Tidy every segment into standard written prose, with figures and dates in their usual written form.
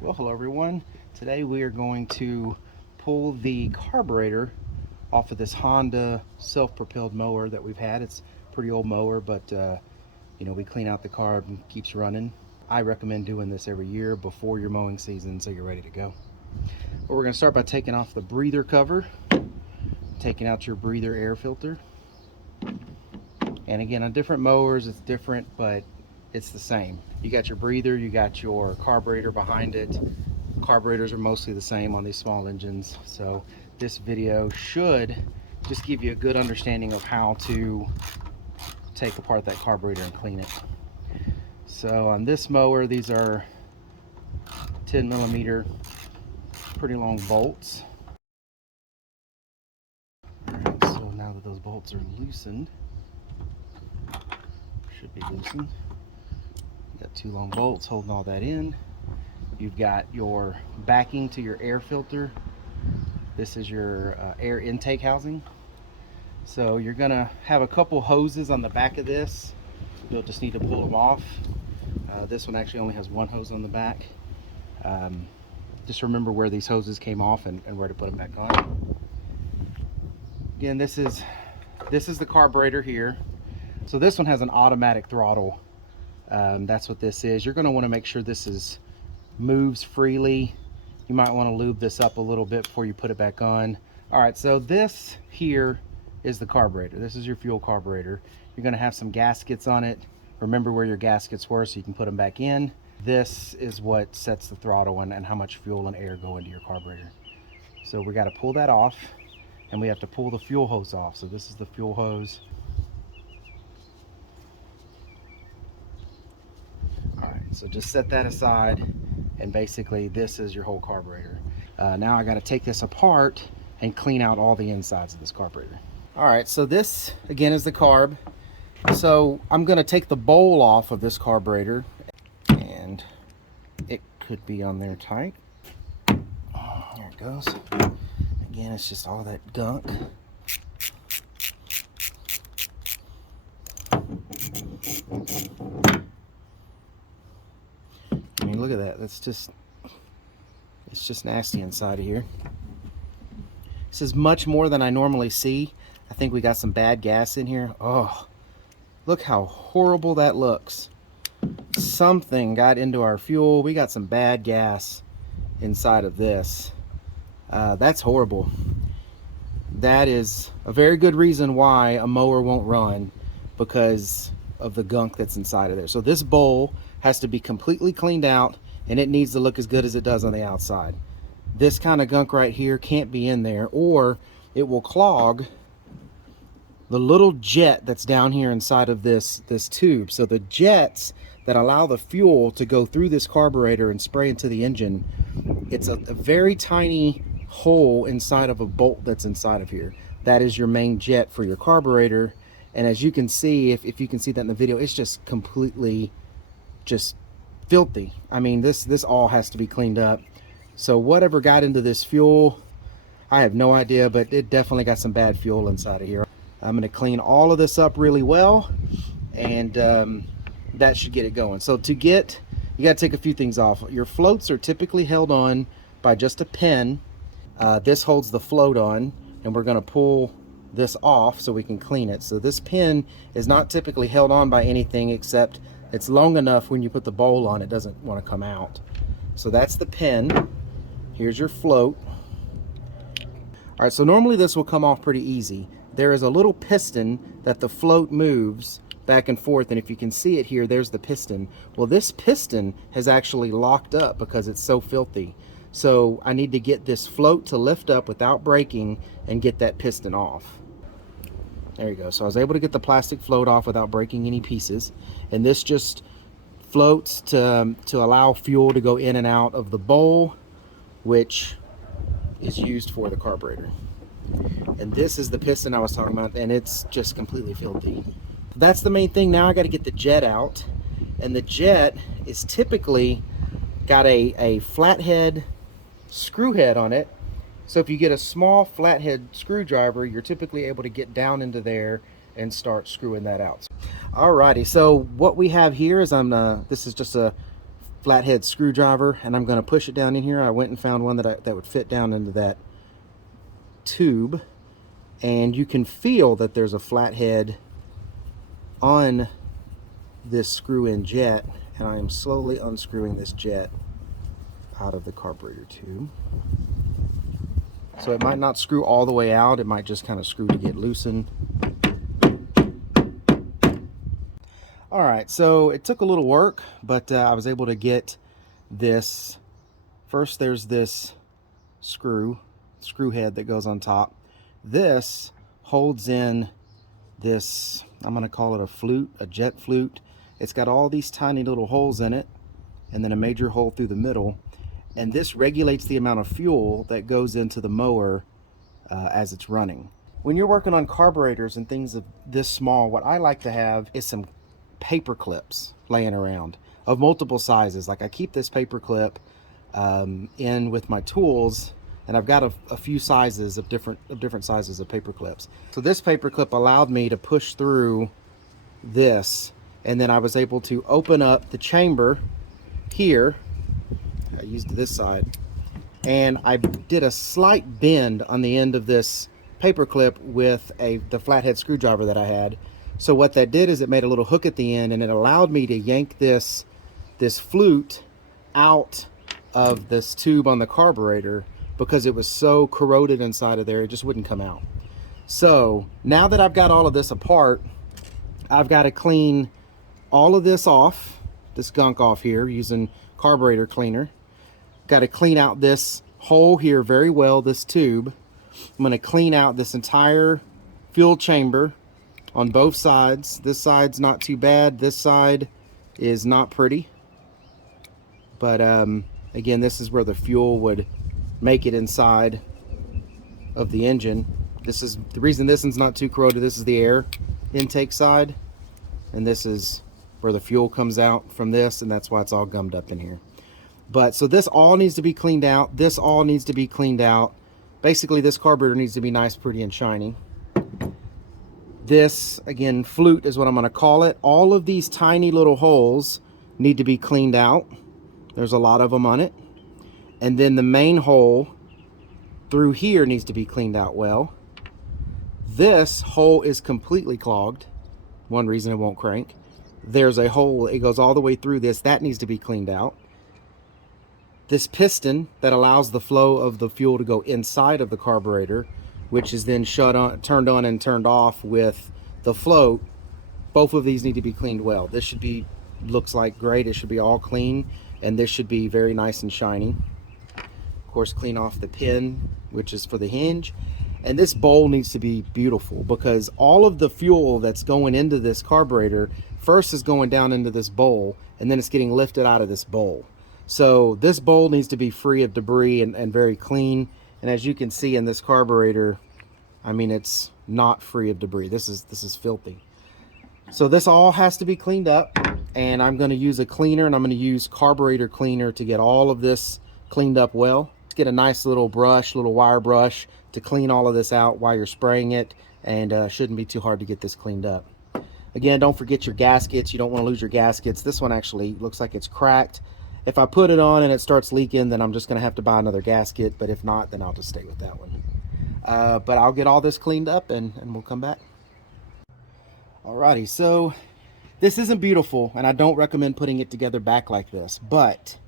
Well, hello everyone. Today we are going to pull the carburetor off of this Honda self-propelled mower that we've had. It's a pretty old mower, but we clean out the carb and keeps running. I recommend doing this every year before your mowing season so you're ready to go. But we're going to start by taking off the breather cover, taking out your breather air filter. And again, on different mowers it's different, but it's the same. You got your breather, you got your carburetor behind it. Carburetors are mostly the same on these small engines, so this video should just give you a good understanding of how to take apart that carburetor and clean it. So on this mower, these are 10mm pretty long bolts. Alright, so now that those bolts are loosened, should be loosened. You got two long bolts holding all that in. You've got your backing to your air filter. This is your air intake housing. So you're gonna have a couple hoses on the back of this. You'll just need to pull them off. This one actually only has one hose on the back. Just remember where these hoses came off and where to put them back on. Again, this is the carburetor here. So this one has an automatic throttle. That's what this is. You're gonna wanna make sure this moves freely. You might want to lube this up a little bit before you put it back on. All right, so this here is the carburetor. This is your fuel carburetor. You're going to have some gaskets on it. Remember where your gaskets were so you can put them back in. This is what sets the throttle and how much fuel and air go into your carburetor. So we got to pull that off, and we have to pull the fuel hose off. So this is the fuel hose. All right, so just set that aside, and basically this is your whole carburetor. Now I got to take this apart and clean out all the insides of this carburetor. All right, so this again is the carb. So I'm going to take the bowl off of this carburetor, and it could be on there tight. There it goes. Again, it's just all that gunk. I mean, look at that. It's just nasty inside of here. This is much more than I normally see. I think we got some bad gas in here. Oh, look how horrible that looks. Something got into our fuel. We got some bad gas inside of this. That's horrible. That is a very good reason why a mower won't run, because of the gunk that's inside of there. So this bowl has to be completely cleaned out, and it needs to look as good as it does on the outside. This kind of gunk right here can't be in there, or it will clog the little jet that's down here inside of this tube. So the jets that allow the fuel to go through this carburetor and spray into the engine, it's a very tiny hole inside of a bolt that's inside of here. That is your main jet for your carburetor. And as you can see, if you can see that in the video, it's just completely just filthy. I mean, this all has to be cleaned up. So whatever got into this fuel, I have no idea, but it definitely got some bad fuel inside of here. I'm going to clean all of this up really well, and that should get it going. So you got to take a few things off. Your floats are typically held on by just a pin. This holds the float on, and we're going to pull this off so we can clean it. So this pin is not typically held on by anything, except it's long enough when you put the bowl on, it doesn't want to come out. So that's the pin. Here's your float. All right, so normally this will come off pretty easy. There is a little piston that the float moves back and forth, and if you can see it here, there's the piston. Well, this piston has actually locked up because it's so filthy. So I need to get this float to lift up without breaking and get that piston off. There you go. So I was able to get the plastic float off without breaking any pieces, and this just floats to allow fuel to go in and out of the bowl, which is used for the carburetor. And this is the piston I was talking about, and it's just completely filthy. That's the main thing. Now I got to get the jet out, and the jet is typically got a flathead screw head on it. So if you get a small flathead screwdriver, you're typically able to get down into there and start screwing that out. Alrighty, so what we have here is this is just a flathead screwdriver, and I'm going to push it down in here. I went and found one that would fit down into that tube, and you can feel that there's a flathead on this screw-in jet, and I am slowly unscrewing this jet out of the carburetor tube. So it might not screw all the way out, it might just kind of screw to get loosened. Alright, so it took a little work, but I was able to get this. First there's this screw head that goes on top. This holds in this, I'm going to call it a flute, a jet flute. It's got all these tiny little holes in it, and then a major hole through the middle. And this regulates the amount of fuel that goes into the mower as it's running. When you're working on carburetors and things of this small, what I like to have is some paper clips laying around of multiple sizes. Like I keep this paper clip in with my tools, and I've got a few sizes of different sizes of paper clips. So this paper clip allowed me to push through this, and then I was able to open up the chamber here. I used this side, and I did a slight bend on the end of this paper clip with the flathead screwdriver that I had. So what that did is it made a little hook at the end, and it allowed me to yank this flute out of this tube on the carburetor, because it was so corroded inside of there, it just wouldn't come out. So now that I've got all of this apart, I've got to clean all of this off, this gunk off here, using carburetor cleaner. Got to clean out this hole here very well, this tube. I'm going to clean out this entire fuel chamber on both sides. This side's not too bad. This side is not pretty. But again, this is where the fuel would make it inside of the engine. This is the reason this one's not too corroded. This is the air intake side, and this is where the fuel comes out from this, and that's why it's all gummed up in here. But so this all needs to be cleaned out. This all needs to be cleaned out. Basically, this carburetor needs to be nice, pretty, and shiny. This, again, flute is what I'm going to call it. All of these tiny little holes need to be cleaned out. There's a lot of them on it. And then the main hole through here needs to be cleaned out well. This hole is completely clogged. One reason it won't crank. There's a hole, it goes all the way through this. That needs to be cleaned out. This piston that allows the flow of the fuel to go inside of the carburetor, which is then turned on and turned off with the float, both of these need to be cleaned well. This should be, looks like great. It should be all clean, and this should be very nice and shiny. Of course, clean off the pin, which is for the hinge. And this bowl needs to be beautiful, because all of the fuel that's going into this carburetor first is going down into this bowl, and then it's getting lifted out of this bowl. So this bowl needs to be free of debris and very clean. And as you can see in this carburetor, I mean, it's not free of debris. This is filthy. So this all has to be cleaned up, and I'm going to use a cleaner, and I'm going to use carburetor cleaner to get all of this cleaned up well. Let's get a nice little brush, little wire brush, to clean all of this out while you're spraying it, and shouldn't be too hard to get this cleaned up. Again, don't forget your gaskets. You don't want to lose your gaskets. This one actually looks like it's cracked. If I put it on and it starts leaking, then I'm just going to have to buy another gasket, but if not, then I'll just stay with that one. But I'll get all this cleaned up, and we'll come back. Alrighty, so this isn't beautiful, and I don't recommend putting it together back like this, but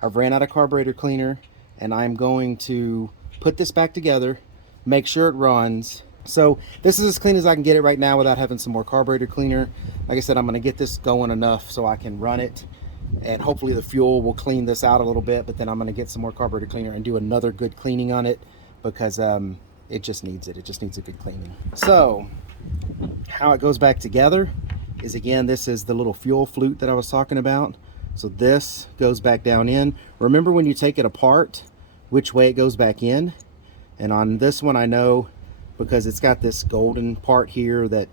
I've ran out of carburetor cleaner, and I'm going to put this back together, make sure it runs. So this is as clean as I can get it right now without having some more carburetor cleaner. Like I said, I'm going to get this going enough so I can run it, and hopefully the fuel will clean this out a little bit, but then I'm going to get some more carburetor cleaner and do another good cleaning on it, because it just needs it. It just needs a good cleaning. So how it goes back together is, again, this is the little fuel flute that I was talking about. So this goes back down in. Remember, when you take it apart, which way it goes back in. And on this one, I know, because it's got this golden part here that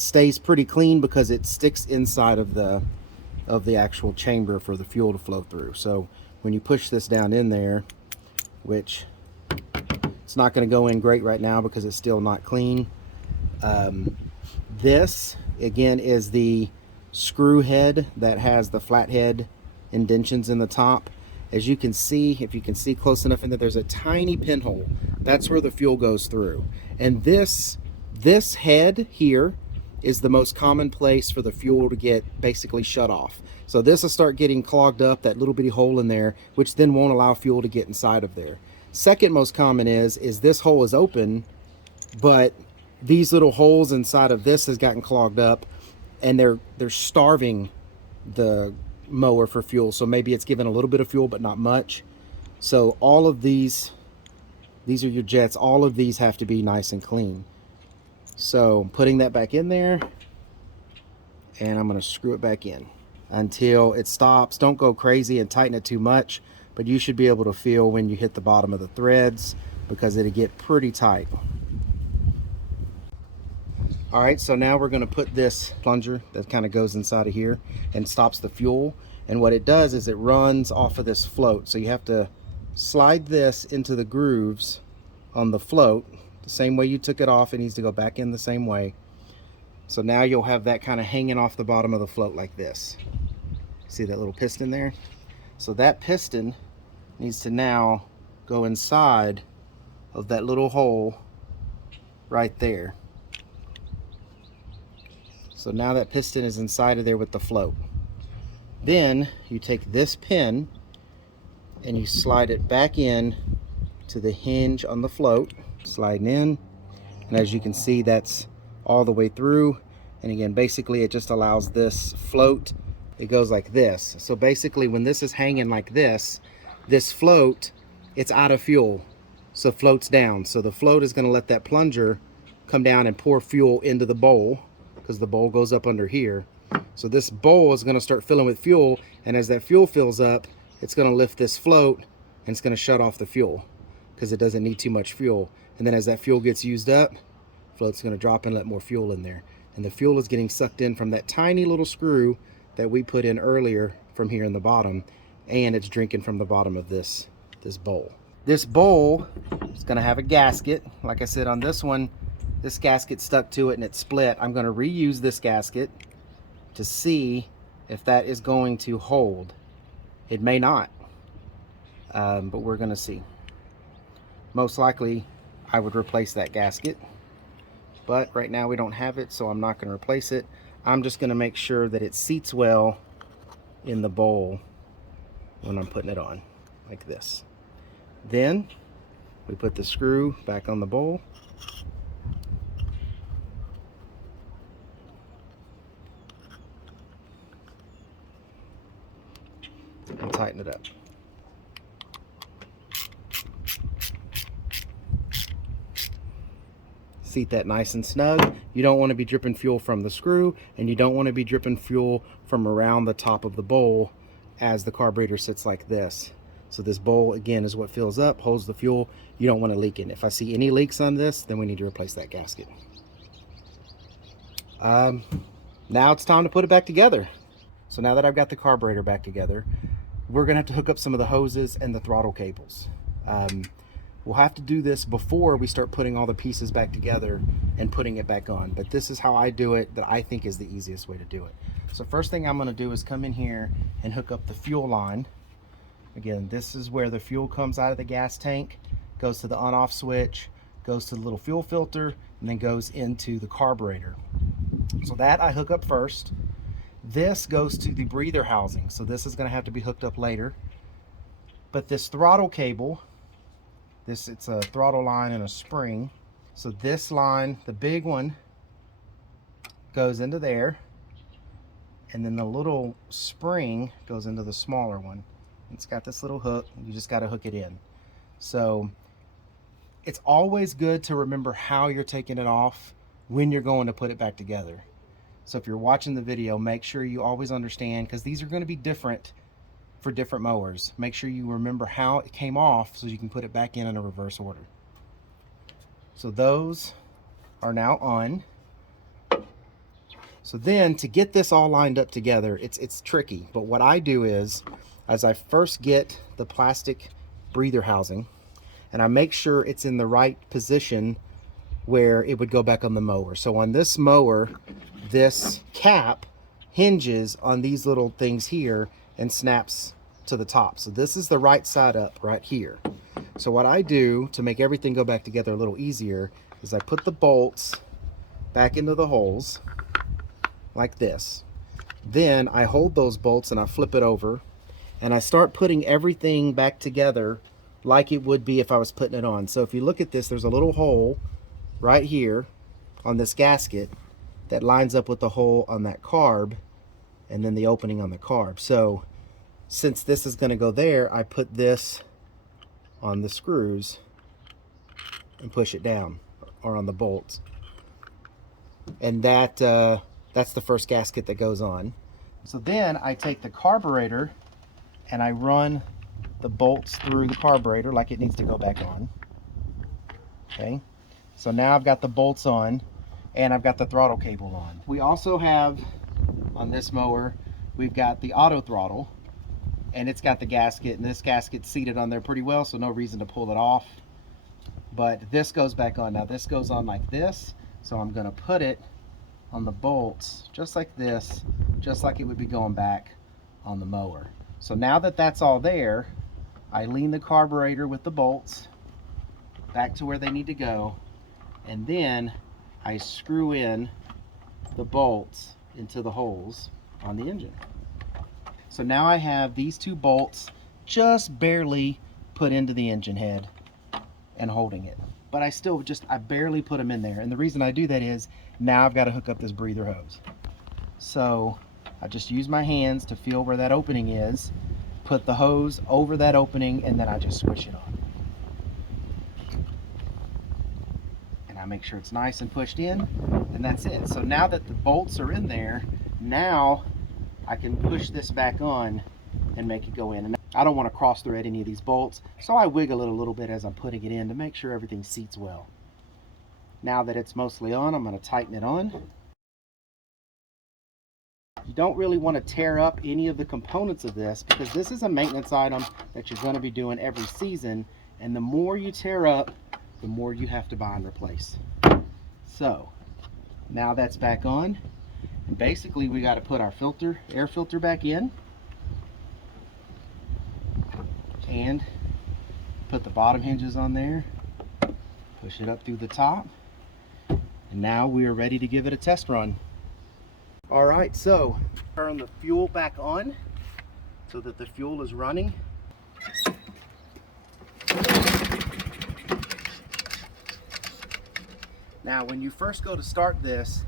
stays pretty clean, because it sticks inside of the actual chamber for the fuel to flow through. So when you push this down in there, which it's not going to go in great right now because it's still not clean. This again is the screw head that has the flathead indentions in the top. As you can see, if you can see close enough in there, there's a tiny pinhole. That's where the fuel goes through. And this head here is the most common place for the fuel to get basically shut off. So this will start getting clogged up, that little bitty hole in there, which then won't allow fuel to get inside of there. Second most common is this hole is open, but these little holes inside of this has gotten clogged up, and they're starving the mower for fuel. So maybe it's given a little bit of fuel but not much. So all of these are your jets. All of these have to be nice and clean. So putting that back in there, and I'm going to screw it back in until it stops. Don't go crazy and tighten it too much, but you should be able to feel when you hit the bottom of the threads, because it'll get pretty tight. All right, so now we're going to put this plunger that kind of goes inside of here and stops the fuel. And what it does is it runs off of this float. So you have to slide this into the grooves on the float. The same way you took it off, it needs to go back in the same way. So now you'll have that kind of hanging off the bottom of the float like this. See that little piston there? So that piston needs to now go inside of that little hole right there. So now that piston is inside of there with the float. Then you take this pin and you slide it back in to the hinge on the float, sliding in, and as you can see, that's all the way through. And again, basically it just allows this float, it goes like this. So basically when this is hanging like this float, it's out of fuel, so floats down. So the float is going to let that plunger come down and pour fuel into the bowl, because the bowl goes up under here. So this bowl is going to start filling with fuel, and as that fuel fills up, it's going to lift this float and it's going to shut off the fuel because it doesn't need too much fuel. And then as that fuel gets used up, float's going to drop and let more fuel in there. And the fuel is getting sucked in from that tiny little screw that we put in earlier from here in the bottom, and it's drinking from the bottom of this bowl. This bowl is going to have a gasket. Like I said, on this one, this gasket stuck to it and it split. I'm going to reuse this gasket to see if that is going to hold. It may not, but we're going to see. Most likely I would replace that gasket, but right now we don't have it, so I'm not going to replace it. I'm just going to make sure that it seats well in the bowl when I'm putting it on, like this. Then we put the screw back on the bowl. And tighten it up. Seat that nice and snug. You don't want to be dripping fuel from the screw, and you don't want to be dripping fuel from around the top of the bowl as the carburetor sits like this. So this bowl again is what fills up, holds the fuel. You don't want to leak it. If I see any leaks on this, then we need to replace that gasket. Now it's time to put it back together. So now that I've got the carburetor back together, we're gonna have to hook up some of the hoses and the throttle cables. We'll have to do this before we start putting all the pieces back together and putting it back on, but this is how I do it, that I think is the easiest way to do it. So first thing I'm gonna do is come in here and hook up the fuel line. Again, this is where the fuel comes out of the gas tank, goes to the on-off switch, goes to the little fuel filter, and then goes into the carburetor. So that I hook up first. This goes to the breather housing, so this is going to have to be hooked up later. But this throttle cable, it's a throttle line and a spring. So this line, the big one, goes into there, and then the little spring goes into the smaller one. It's got this little hook, you just got to hook it in. So it's always good to remember how you're taking it off when you're going to put it back together. So if you're watching the video, make sure you always understand, because these are going to be different for different mowers. Make sure you remember how it came off so you can put it back in a reverse order. So those are now on. So then to get this all lined up together, it's tricky. But what I do is, as I first get the plastic breather housing, and I make sure it's in the right position where it would go back on the mower. So on this mower, this cap hinges on these little things here, and snaps to the top. So this is the right side up right here. So what I do to make everything go back together a little easier is I put the bolts back into the holes like this. Then I hold those bolts and I flip it over and I start putting everything back together like it would be if I was putting it on. So if you look at this, there's a little hole right here on this gasket that lines up with the hole on that carb and then the opening on the carb. So since this is going to go there, I put this on the screws and push it down, or on the bolts. And that's the first gasket that goes on. So then I take the carburetor and I run the bolts through the carburetor like it needs to go back on. Okay, so now I've got the bolts on and I've got the throttle cable on. We also have on this mower, we've got the auto throttle, and it's got the gasket, and this gasket's seated on there pretty well, so no reason to pull it off. But this goes back on. Now this goes on like this, so I'm gonna put it on the bolts just like this, just like it would be going back on the mower. So now that that's all there, I lean the carburetor with the bolts back to where they need to go, and then I screw in the bolts into the holes on the engine. So now I have these two bolts just barely put into the engine head and holding it, but I barely put them in there. And the reason I do that is now I've got to hook up this breather hose. So I just use my hands to feel where that opening is, put the hose over that opening, and then I just squish it on. And I make sure it's nice and pushed in, and that's it. So now that the bolts are in there, now I can push this back on and make it go in. And I don't want to cross thread any of these bolts, so I wiggle it a little bit as I'm putting it in to make sure everything seats well. Now that it's mostly on, I'm going to tighten it on. You don't really want to tear up any of the components of this, because this is a maintenance item that you're going to be doing every season, and the more you tear up, the more you have to buy and replace. So now that's back on, and basically we got to put our air filter back in and put the bottom hinges on there, push it up through the top, and now we are ready to give it a test run. All right, so turn the fuel back on so that the fuel is running. Now, when you first go to start this,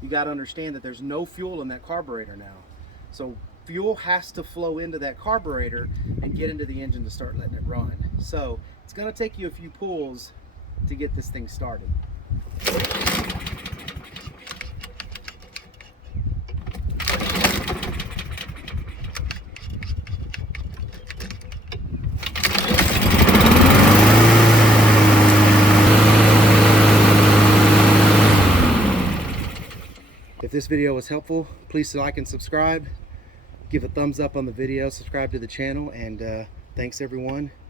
you got to understand that there's no fuel in that carburetor now. So fuel has to flow into that carburetor and get into the engine to start letting it run. So it's going to take you a few pulls to get this thing started. If this video was helpful, please like and subscribe. Give a thumbs up on the video, subscribe to the channel, and thanks everyone.